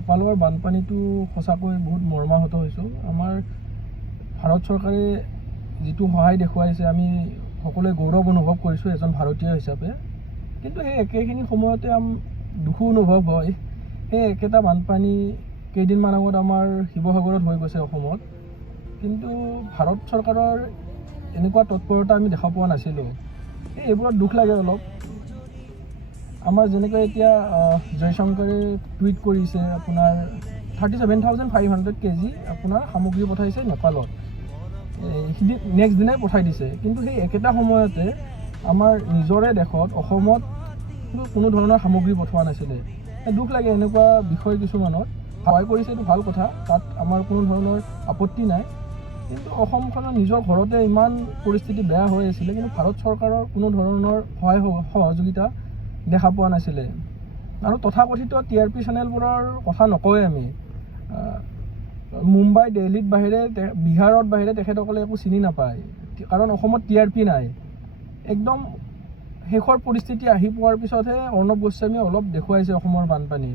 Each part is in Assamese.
নেপালৰ বানপানীটো সঁচাকৈ বহুত মৰ্মাহত হৈছোঁ। আমাৰ ভাৰত চৰকাৰে যিটো সহায় দেখুৱাইছে আমি সকলোৱে গৌৰৱ অনুভৱ কৰিছোঁ এজন ভাৰতীয় হিচাপে। কিন্তু সেই একেখিনি সময়তে দুখো অনুভৱ হয়। সেই একেটা বানপানী কেইদিনমান আগত আমাৰ শিৱসাগৰত হৈ গৈছে অসমত, কিন্তু ভাৰত চৰকাৰৰ এনেকুৱা তৎপৰতা আমি দেখা পোৱা নাছিলোঁ। এইবোৰত দুখ লাগে অলপ। আমাৰ যেনেকৈ এতিয়া জয়শংকৰে টুইট কৰিছে, আপোনাৰ 37,500 কেজি আপোনাৰ সামগ্ৰী পঠাইছে নেপালত, নেক্সট দিনাই পঠাই দিছে। কিন্তু সেই একেটা সময়তে আমাৰ নিজৰে দেশত অসমত কোনো ধৰণৰ সামগ্ৰী পঠোৱা নাছিলে। দুখ লাগে এনেকুৱা বিষয় কিছুমানত। সহায় কৰিছে, এইটো ভাল কথা, তাত আমাৰ কোনো ধৰণৰ আপত্তি নাই। কিন্তু অসমখনৰ নিজৰ ঘৰতে ইমান পৰিস্থিতি বেয়া হৈ আছিলে, কিন্তু ভাৰত চৰকাৰৰ কোনো ধৰণৰ সহযোগিতা দেখা পোৱা নাছিলে। আৰু তথাকথিত TRP চেনেলবোৰৰ কথা নকওঁৱেই আমি। মুম্বাই, দিল্লীত বাহিৰে বিহাৰত বাহিৰে তেখেতসকলে একো চিনি নাপায়, কাৰণ অসমত TRP নাই। একদম শেষৰ পৰিস্থিতি আহি পোৱাৰ পিছতহে অৰ্ণৱ গোস্বামীয়ে অলপ দেখুৱাইছে অসমৰ বানপানী।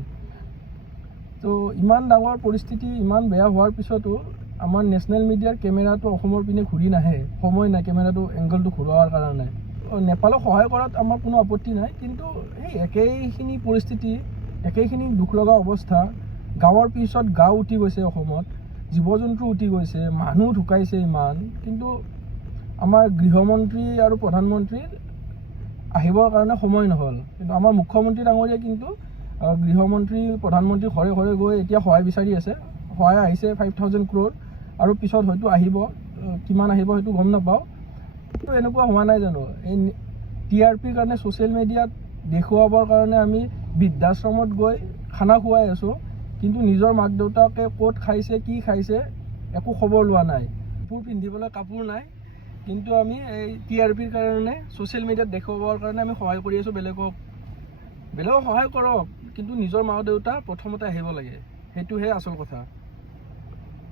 তো ইমান ডাঙৰ পৰিস্থিতি ইমান বেয়া হোৱাৰ পিছতো আমাৰ নেশ্যনেল মিডিয়াৰ কেমেৰাটো অসমৰ পিনে ঘূৰি নাহে, সময় নাই কেমেৰাটো এংগলটো ঘূৰোৱাৰ কাৰণে। নেপালক সহায় কৰাত আমাৰ কোনো আপত্তি নাই, কিন্তু সেই একেইখিনি পৰিস্থিতি, একেইখিনি দুখ লগা অৱস্থা, গাঁৱৰ পিছত গাঁও উঠি গৈছে অসমত, জীৱ জন্তু উঠি গৈছে, মানুহ ঢুকাইছে ইমান, কিন্তু আমাৰ গৃহমন্ত্ৰী আৰু প্ৰধানমন্ত্ৰীৰ আহিবৰ কাৰণে সময় নহ'ল। কিন্তু আমাৰ মুখ্যমন্ত্ৰী ডাঙৰীয়া কিন্তু গৃহমন্ত্ৰী প্ৰধানমন্ত্ৰী ঘৰে ঘৰে গৈ এতিয়া সহায় বিচাৰি আছে। সহায় আহিছে 5,000 crore, আৰু পিছত হয়তো আহিব, কিমান আহিব সেইটো গম নাপাওঁ। কিন্তু এনেকুৱা হোৱা নাই জানো, এই TRPৰ কাৰণে ছ'চিয়েল মিডিয়াত দেখুৱাবৰ কাৰণে আমি বৃদ্ধাশ্ৰমত গৈ খানা খুৱাই আছোঁ, কিন্তু নিজৰ মাক দেউতাকে ক'ত খাইছে কি খাইছে একো খবৰ লোৱা নাই। কাপোৰ পিন্ধিবলৈ কাপোৰ নাই, কিন্তু আমি এই TRPৰ কাৰণে ছ'চিয়েল মিডিয়াত দেখুৱাবৰ কাৰণে আমি সহায় কৰি আছোঁ বেলেগক সহায় কৰক, কিন্তু নিজৰ মা দেউতা প্ৰথমতে আহিব লাগে, সেইটোহে আচল কথা।